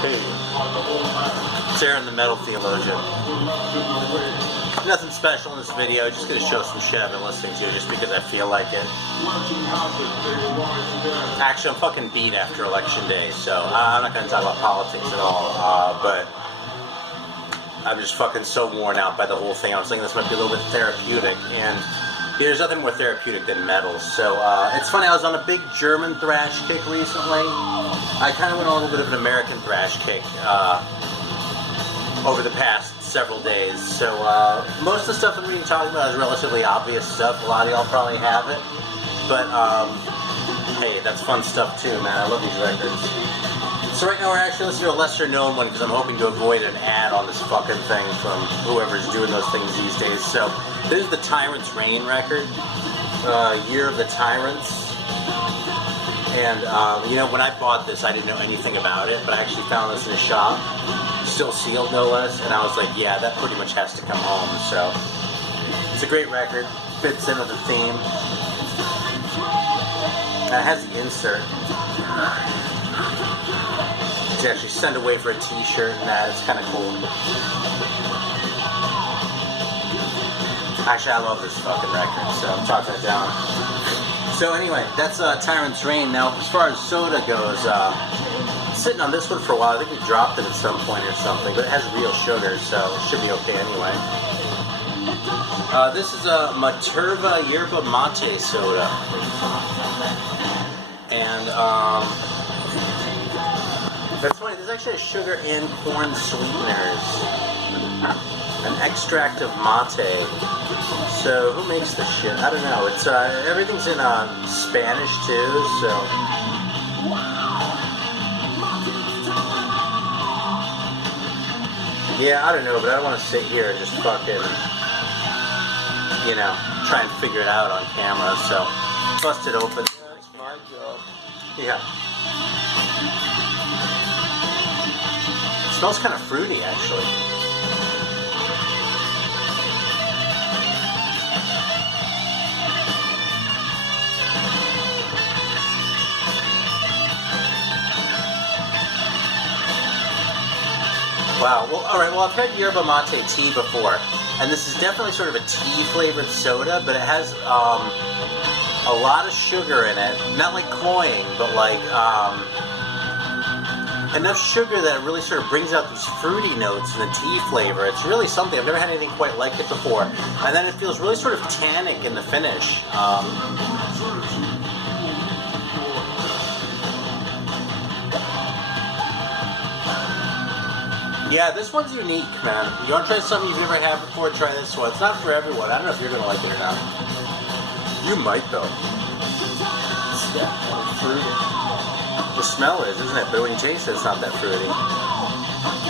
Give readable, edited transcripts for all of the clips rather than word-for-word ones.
Hey. It's Aaron, the Metal Theologian. Nothing special in this video, just going to show some shit I've been listening to just because I feel like it. Actually, I'm fucking beat after election day, so I'm not going to talk about politics at all, but I'm just fucking so worn out by the whole thing. I was thinking this might be a little bit therapeutic, and there's nothing more therapeutic than metal. So it's funny, I was on a big German thrash kick recently. I kind of went on a little bit of an American thrash kick over the past several days. So most of the stuff that we've been talking about is relatively obvious stuff. A lot of y'all probably have it. But hey, that's fun stuff too, man. I love these records. So right now we're actually listening to a lesser known one because I'm hoping to avoid an ad on this fucking thing from whoever's doing those things these days. So this is the Tyrant's Reign record, Year of the Tyrants. And you know, when I bought this, I didn't know anything about it, but I actually found this in a shop, still sealed no less, and I was like, yeah, that pretty much has to come home. So it's a great record, fits in with the theme. It has the insert. To actually send away for a t-shirt and that, it's kind of cool. Actually, I love this fucking record, so I'm talking it down. So anyway, that's Tyrant's Reign. Now, as far as soda goes, sitting on this one for a while. I think we dropped it at some point or something, but it has real sugar, so it should be okay anyway. This is a Materva Yerba Mate soda. And, that's funny, there's actually a sugar and corn sweeteners. An extract of mate. So, who makes this shit? I don't know. It's, everything's in, Spanish, too, so... Yeah, I don't know, but I don't want to sit here and just fucking, you know, try and figure it out on camera, so... Bust it open. That's my job. Yeah. It smells kind of fruity, actually. Wow. Well, all right. Well, I've had yerba mate tea before, and this is definitely sort of a tea-flavored soda, but it has a lot of sugar in it. Not like cloying, but like enough sugar that it really sort of brings out these fruity notes in the tea flavor. It's really something. I've never had anything quite like it before. And then it feels really sort of tannic in the finish. Yeah, this one's unique, man. You want to try something you've never had before, try this one. It's not for everyone. I don't know if you're going to like it or not. You might, though. It's definitely fruity. The smell is, isn't it? But when you taste it, it's not that fruity.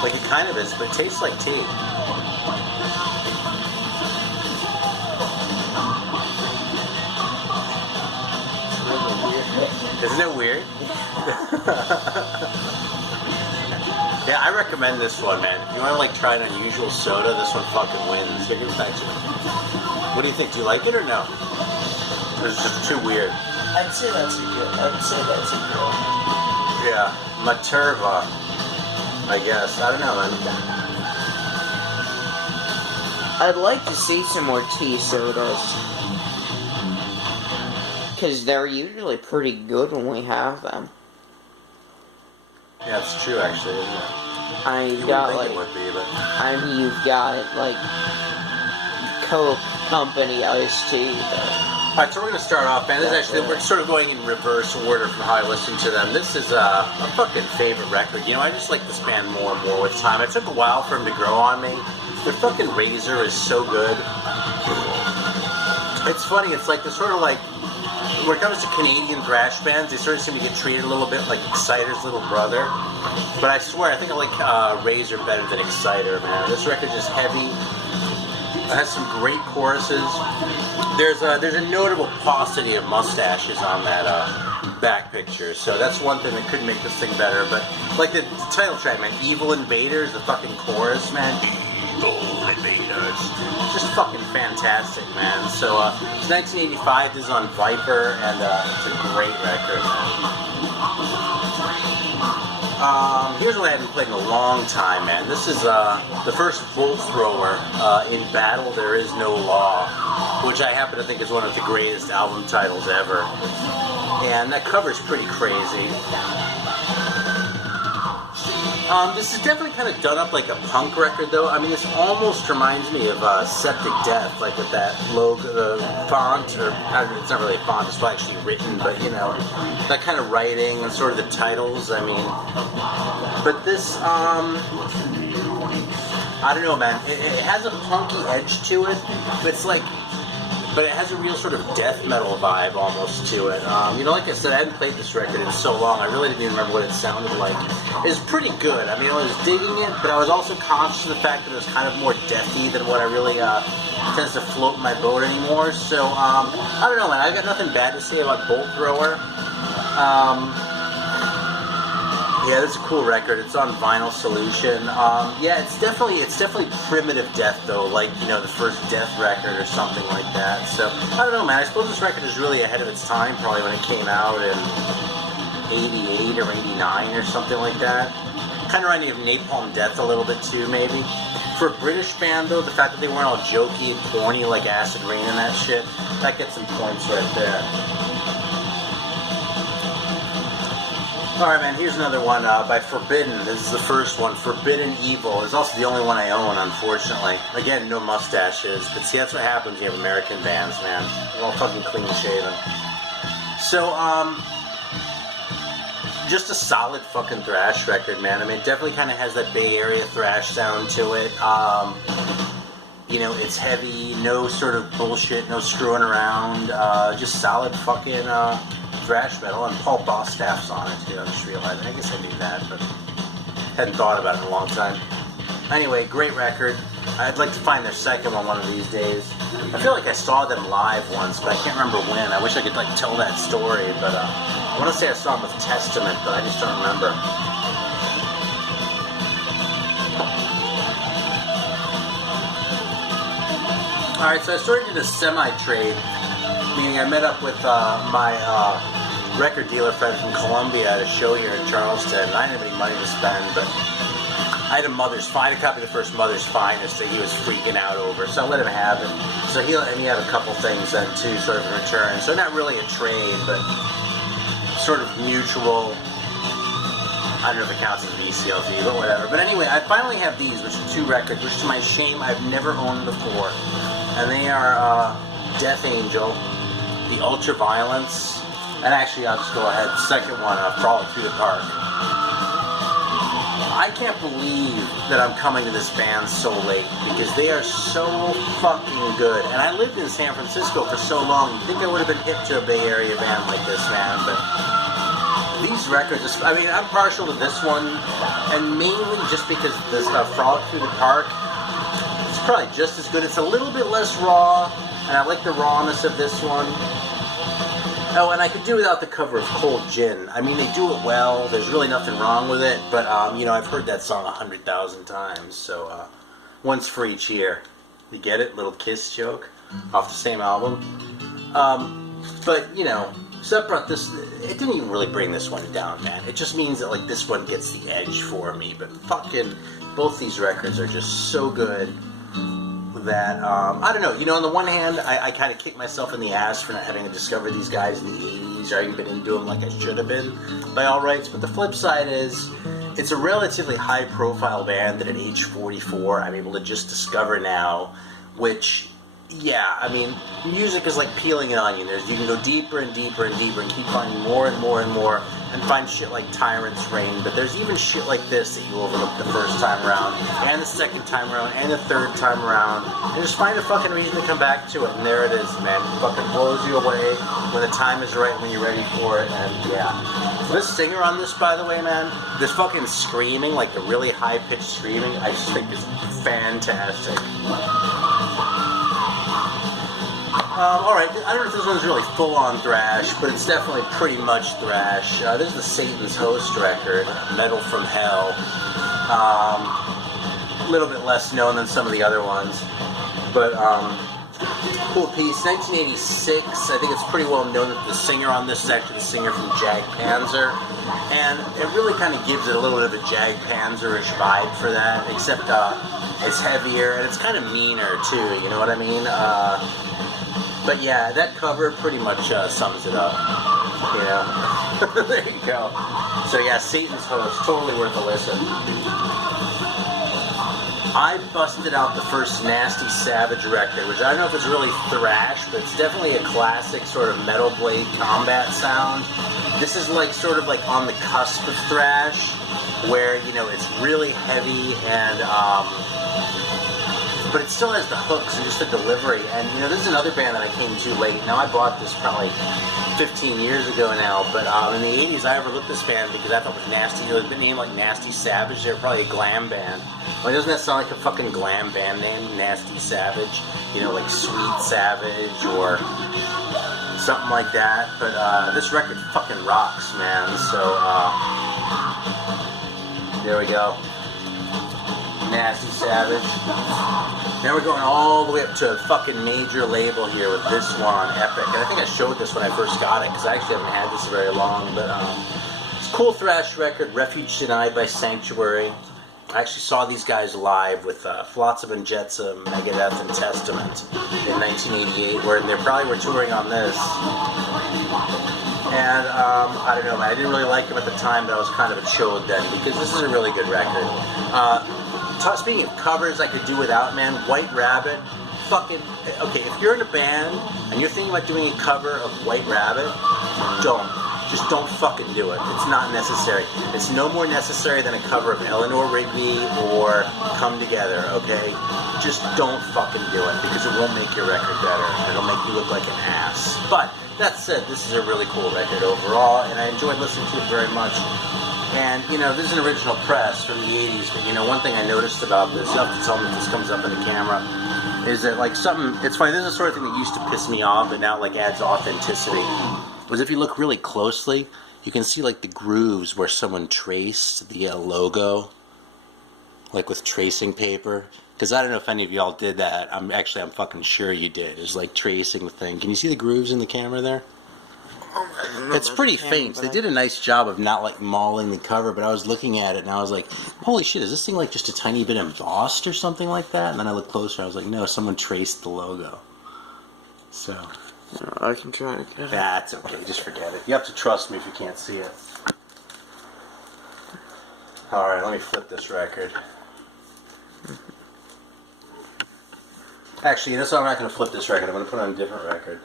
Like, it kind of is, but it tastes like tea. It's really weird. Isn't it weird? Yeah, I recommend this one, man. If you want to, like, try an unusual soda, this one fucking wins. Here, give it back to me. What do you think? Do you like it or no? Or is it just too weird? I'd say that's a good. Yeah, Materva, I guess. I don't know, man. I'd like to see some more tea sodas. Because they're usually pretty good when we have them. Yeah, it's true, actually, isn't it? You've got, like... It would be, but... you've got, like... Coke Company iced tea, Alright, so we're going to start off, man. This is actually, we're sort of going in reverse order from how I listen to them. This is a fucking favorite record. You know, I just like this band more and more with time. It took a while for them to grow on me. Their fucking Razor is so good. It's funny, it's like the sort of like, when it comes to Canadian thrash bands, they sort of seem to get treated a little bit like Exciter's little brother. But I swear, I think I like Razor better than Exciter, man. This record's just heavy. It has some great choruses. There's a notable paucity of mustaches on that back picture, so that's one thing that could make this thing better. But like the title track, man, Evil Invaders, the fucking chorus, man, Evil Invaders, just fucking fantastic, man. So it's 1985. This is on Viper, and it's a great record, man. Here's what I haven't played in a long time, man. This is the first Bolt Thrower, In Battle There Is No Law, which I happen to think is one of the greatest album titles ever. And that cover's pretty crazy. This is definitely kind of done up like a punk record, though. I mean, this almost reminds me of Septic Death, like with that logo, the font, or it's not really a font, it's not actually written, but you know, that kind of writing and sort of the titles. I mean, but this, I don't know, man. It has a punky edge to it, but it's like. But it has a real sort of death metal vibe almost to it. You know, like I said, I hadn't played this record in so long, I really didn't even remember what it sounded like. It's pretty good. I mean, I was digging it, but I was also conscious of the fact that it was kind of more deathy than what I really tends to float in my boat anymore. So, I don't know, man. I've got nothing bad to say about Bolt Thrower. Yeah, that's a cool record. It's on Vinyl Solution. Yeah, it's definitely primitive death though, like, you know, the first Death record or something like that. So I don't know, man. I suppose this record is really ahead of its time, probably when it came out in '88 or '89 or something like that. Kind of reminding me of Napalm Death a little bit too, maybe. For a British band though, the fact that they weren't all jokey and corny like Acid Rain and that shit, that gets some points right there. Alright, man, here's another one by Forbidden. This is the first one, Forbidden Evil. It's also the only one I own, unfortunately. Again, no mustaches, but see, that's what happens when you have American bands, man. They're all fucking clean-shaven. So, just a solid fucking thrash record, man. I mean, it definitely kind of has that Bay Area thrash sound to it. You know, it's heavy, no sort of bullshit, no screwing around, just solid fucking, thrash metal, and Paul Bostap's on it too. I just realized. I guess I knew that, but hadn't thought about it in a long time. Anyway, great record. I'd like to find their second one of these days. I feel like I saw them live once, but I can't remember when. I wish I could like tell that story, but I want to say I saw them with Testament, but I just don't remember. Alright, so I sort of did a semi-trade, meaning I met up with my record dealer friend from Columbia at a show here in Charleston. I didn't have any money to spend, but I had a copy of the first Mother's Finest that he was freaking out over, so I let him have it. So he let me have a couple things then too, sort of in return. So not really a trade, but sort of mutual. I don't know if it counts as VCLT, but whatever. But anyway, I finally have these, which are two records, which to my shame I've never owned before. And they are Death Angel, The Ultraviolence, and actually I'll just go ahead, second one, Frolic Through the Park. I can't believe that I'm coming to this band so late, because they are so fucking good. And I lived in San Francisco for so long, you'd think I would have been hip to a Bay Area band like this, man, but these records, I mean, I'm partial to this one, and mainly just because this Frolic Through the Park, it's probably just as good. It's a little bit less raw, and I like the rawness of this one. Oh, and I could do without the cover of Cold Gin. I mean, they do it well. There's really nothing wrong with it, but, you know, I've heard that song 100,000 times, so, once for each year. You get it? Little Kiss joke off the same album. But, you know, so that brought this, it didn't even really bring this one down, man. It just means that, like, this one gets the edge for me, but fucking, both these records are just so good that, I don't know, you know, on the one hand, I kind of kick myself in the ass for not having to discover these guys in the 80s, or even been into them like I should have been, by all rights, but the flip side is, it's a relatively high-profile band that at age 44, I'm able to just discover now, which, yeah, I mean, music is like peeling an onion. You can go deeper and deeper and deeper and keep finding more and more and more, and find shit like Tyrant's Reign, but there's even shit like this that you overlook the first time around, and the second time around, and the third time around, and just find a fucking reason to come back to it, and there it is, man. It fucking blows you away when the time is right, when you're ready for it, and yeah. This singer on this, by the way, man, this fucking screaming, like the really high-pitched screaming, I just think is fantastic. Alright, I don't know if this one's really full-on thrash, but it's definitely pretty much thrash. This is the Satan's Host record, Metal from Hell. A little bit less known than some of the other ones, but Cool piece. 1986. I think it's pretty well known that the singer on this is actually the singer from Jag Panzer. And it really kind of gives it a little bit of a Jag Panzer-ish vibe for that, except it's heavier and it's kind of meaner too, you know what I mean? But yeah, that cover pretty much sums it up, you know? There you go. So yeah, Satan's Host, totally worth a listen. I busted out the first Nasty Savage record, which I don't know if it's really thrash, but it's definitely a classic sort of Metal Blade combat sound. This is like sort of like on the cusp of thrash, where, you know, it's really heavy and but it still has the hooks and just the delivery. And, you know, this is another band that I came to late. Now, I bought this probably 15 years ago now, but in the 80s, I overlooked this band because I thought it was nasty. You know, it was named like Nasty Savage. They were probably a glam band. Like, doesn't that sound like a fucking glam band name? Nasty Savage? You know, like Sweet Savage or something like that. But this record fucking rocks, man. So, there we go. Nasty Savage. Now we're going all the way up to a fucking major label here with this one on Epic. And I think I showed this when I first got it, because I actually haven't had this very long. But it's a cool thrash record, Refuge Denied by Sanctuary. I actually saw these guys live with Flotsam and Jetsam, Megadeth, and Testament in 1988, where they probably were touring on this. And I don't know, man, I didn't really like them at the time, but I was kind of a chode then, because this is a really good record. Speaking of covers I could do without, man, White Rabbit, fucking, okay, if you're in a band and you're thinking about doing a cover of White Rabbit, just don't fucking do it. It's not necessary. It's no more necessary than a cover of Eleanor Rigby or Come Together, okay? Just don't fucking do it, because it won't make your record better. It'll make you look like an ass. But, that said, this is a really cool record overall, and I enjoyed listening to it very much. And, you know, this is an original press from the 80s, but, you know, one thing I noticed about this, you'll have to tell me if this comes up in the camera, is that, like, it's funny, this is the sort of thing that used to piss me off, but now, like, adds authenticity. Was if you look really closely, you can see, like, the grooves where someone traced the logo, like, with tracing paper. Because I don't know if any of y'all did that. I'm fucking sure you did. It's like tracing the thing. Can you see the grooves in the camera there? It's pretty faint. They did a nice job of not like mauling the cover, but I was looking at it and I was like, holy shit, is this thing like just a tiny bit embossed or something like that? And then I looked closer, I was like, no, someone traced the logo. So. I can try it. That's okay, just forget it. You have to trust me if you can't see it. Alright, let me flip this record. Actually, that's why I'm not going to flip this record. I'm going to put it on a different record.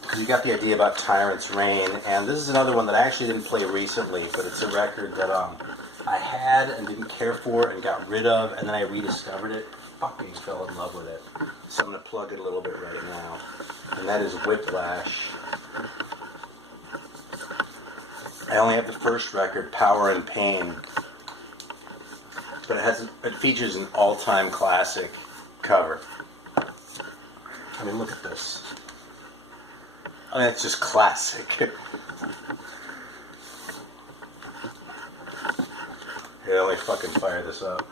Because you got the idea about Tyrant's Reign, and this is another one that I actually didn't play recently, but it's a record that I had and didn't care for and got rid of, and then I rediscovered it. Fucking fell in love with it. So I'm going to plug it a little bit right now. And that is Whiplash. I only have the first record, Power and Pain. But it features an all-time classic cover. I mean, look at this. I mean, it's just classic. Here, let me fucking fire this up.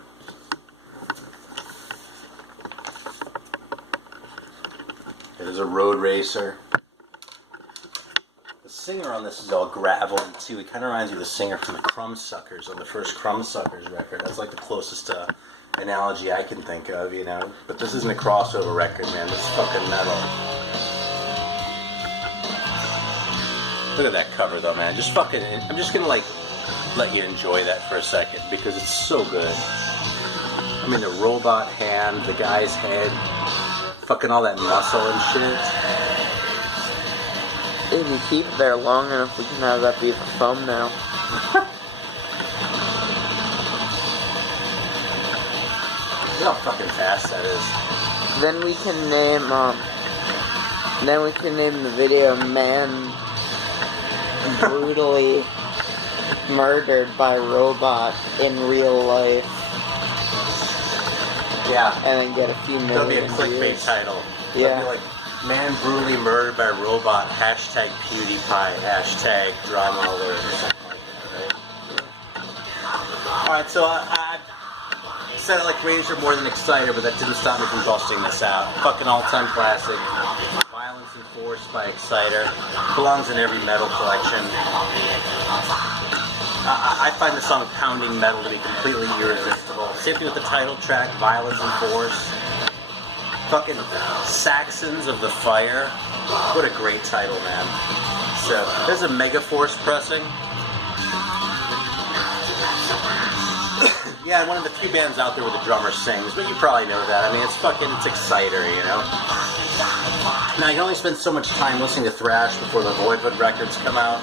It is a road racer. The singer on this is all gravelly too. He kind of reminds you of the singer from the Crumbsuckers on the first Crumbsuckers record. That's like the closest analogy I can think of, you know. But this isn't a crossover record, man. This is fucking metal. Look at that cover, though, man. Just fucking. I'm just gonna like let you enjoy that for a second because it's so good. I mean, the robot hand, the guy's head, fucking all that muscle and shit. If you keep it there long enough, we can have that be the thumbnail. Look how fucking fast that is. Then we can name the video "Man Brutally Murdered by Robot in Real Life." Yeah. And then get a few million That'll be a clickbait views. title. Yeah. That'll be like, man brutally murdered by robot, hashtag PewDiePie, hashtag drama alert, or something like that, right? Alright, so said I like Razor more than Exciter, but that didn't stop me from busting this out. Fucking all-time classic. Violence and Force by Exciter. Belongs in every metal collection. I find the song Pounding Metal to be completely irresistible. Same thing with the title track, Violence and Force. Fucking Saxons of the Fire. What a great title, man. So, there's a Megaforce pressing. Yeah, one of the few bands out there where the drummer sings, but you probably know that. I mean, it's Exciter, you know? Now, you can only spend so much time listening to thrash before the Voivod records come out.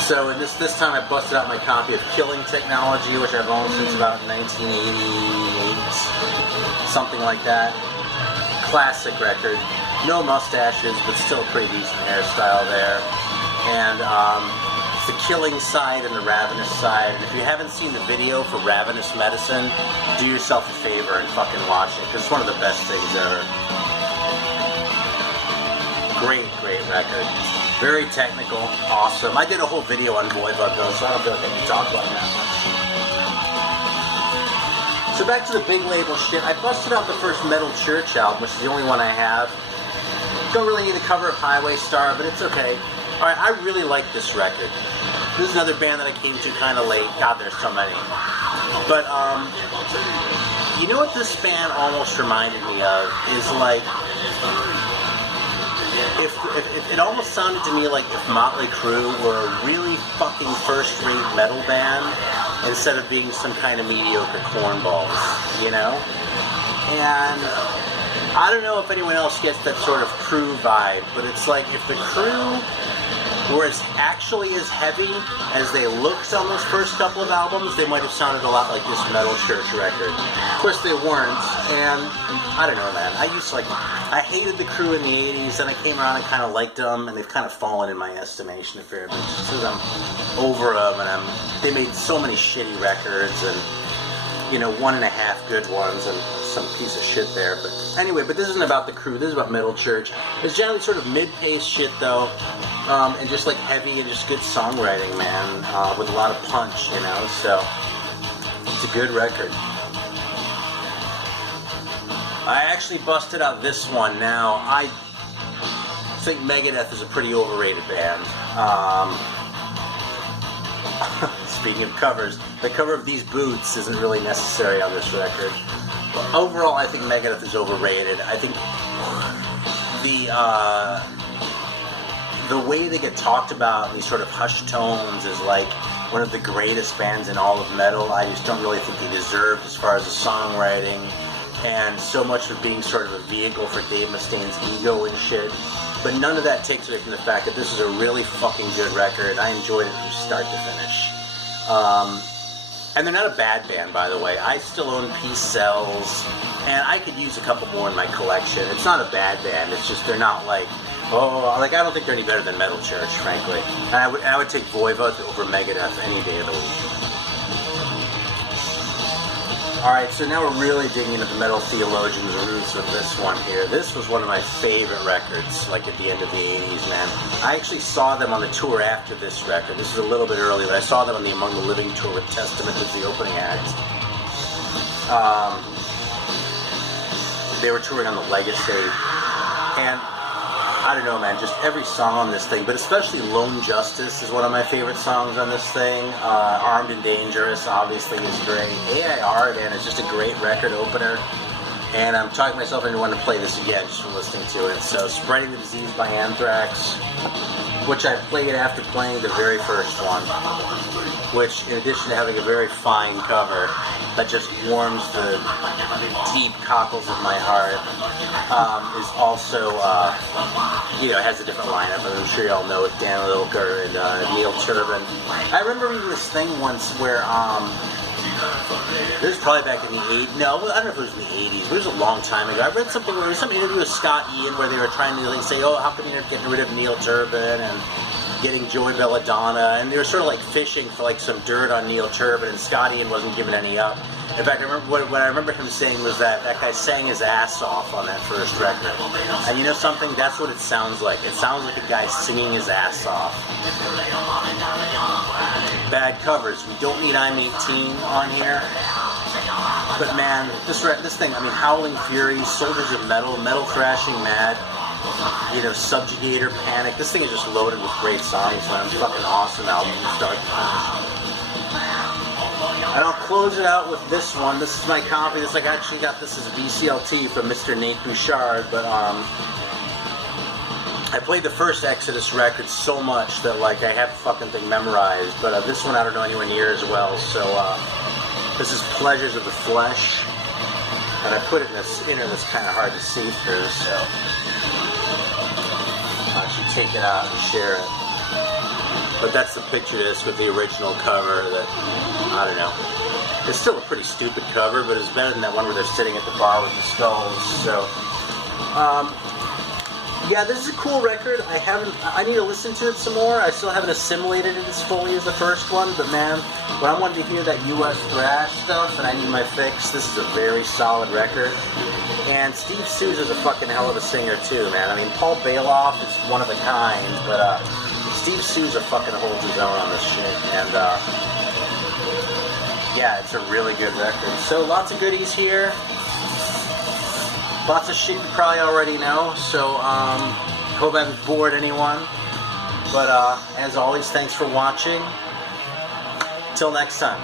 So, this time I busted out my copy of Killing Technology, which I've owned since about 1988. Something like that. Classic record. No mustaches, but still a pretty decent hairstyle there. And, the Killing side and the Ravenous side. And if you haven't seen the video for Ravenous Medicine, do yourself a favor and fucking watch it, because it's one of the best things ever. Great, great record. Very technical, awesome. I did a whole video on Voivod though, so I don't feel like I can talk about that much. So back to the big label shit. I busted out the first Metal Church album, which is the only one I have. Don't really need the cover of Highway Star, but it's okay. Alright, I really like this record. This is another band that I came to kind of late. God, there's so many. But, you know what this band almost reminded me of? Is like, if it almost sounded to me like if Motley Crue were a really fucking first-rate metal band instead of being some kind of mediocre cornballs, you know? And I don't know if anyone else gets that sort of Crue vibe, but it's like if the Crue were actually as heavy as they looked on those first couple of albums, they might have sounded a lot like this Metal Church record. Of course they weren't, and I don't know, man. I hated the Crue in the 80s, and I came around and kind of liked them, and they've kind of fallen in my estimation a fair bit, just because I'm over them, and they made so many shitty records, and, you know, 1.5 good ones, and some piece of shit there. But anyway, this isn't about the Crue, this is about Metal Church. It's generally sort of mid-paced shit, though, and just like heavy and just good songwriting, man, with a lot of punch, you know, so it's a good record. I actually busted out this one. Now, I think Megadeth is a pretty overrated band. Speaking of covers, the cover of These Boots isn't really necessary on this record. But overall, I think Megadeth is overrated. I think the way they get talked about in these sort of hushed tones is like one of the greatest bands in all of metal. I just don't really think they deserve as far as the songwriting and so much of being sort of a vehicle for Dave Mustaine's ego and shit. But none of that takes away from the fact that this is a really fucking good record. I enjoyed it from start to finish. And they're not a bad band, by the way. I still own Peace Cells, and I could use a couple more in my collection. It's not a bad band, it's just they're not like, I don't think they're any better than Metal Church, frankly. And I would take Voivod over Megadeth any day of the week. Alright, so now we're really digging into the metal theologian's roots with this one here. This was one of my favorite records, like at the end of the 80s, man. I actually saw them on the tour after this record. This is a little bit early, but I saw them on the Among the Living tour with Testament as the opening act. They were touring on the Legacy, and I don't know, man, just every song on this thing, but especially Lone Justice is one of my favorite songs on this thing. Armed and Dangerous, obviously, is great. AIR, man, is just a great record opener. And I'm talking myself into wanting to play this again just from listening to it. So, Spreading the Disease by Anthrax, which I played after playing the very first one, which, in addition to having a very fine cover that just warms the deep cockles of my heart, is also, has a different lineup. I'm sure you all know it, Dan Lilker and Neil Turbin. I remember reading this thing once where, this was probably back in the 80s. No, I don't know if it was in the 80s, but it was a long time ago. I read something where there was some interview with Scott Ian where they were trying to say, how come you're getting rid of Neil Turbin and getting Joey Belladonna, and they were sort of like fishing for like some dirt on Neil Turbin, and Scott Ian wasn't giving any up. In fact, I remember what I remember him saying was that guy sang his ass off on that first record. And you know something? That's what it sounds like. It sounds like a guy singing his ass off. Bad covers. We don't need I'm 18 on here. But man, this thing, I mean, Howling Fury, Soldiers of Metal, Metal Thrashing Mad, you know, Subjugator, Panic. This thing is just loaded with great songs, man. It's fucking awesome album from start to finish. And I'll close it out with this one. This is my copy. This, like, I actually got this as a VCLT from Mr. Nate Bouchard, but I played the first Exodus record so much that, like, I have the fucking thing memorized, but this one I don't know anywhere near as well, so this is Pleasures of the Flesh, and I put it in this inner that's kind of hard to see through, so I should take it out and share it. But that's the picture disc with the original cover that, I don't know. It's still a pretty stupid cover, but it's better than that one where they're sitting at the bar with the skulls. So, yeah, this is a cool record. I need to listen to it some more. I still haven't assimilated it as fully as the first one, but man, when I wanted to hear that US thrash stuff and I need my fix, this is a very solid record. And Steve Souza's a fucking hell of a singer too, man. I mean, Paul Bailoff is one of a kind, but Steve Souza fucking holds his own on this shit, and yeah, it's a really good record. So lots of goodies here, lots of shit you probably already know, so hope I haven't bored anyone, but as always, thanks for watching. Till next time.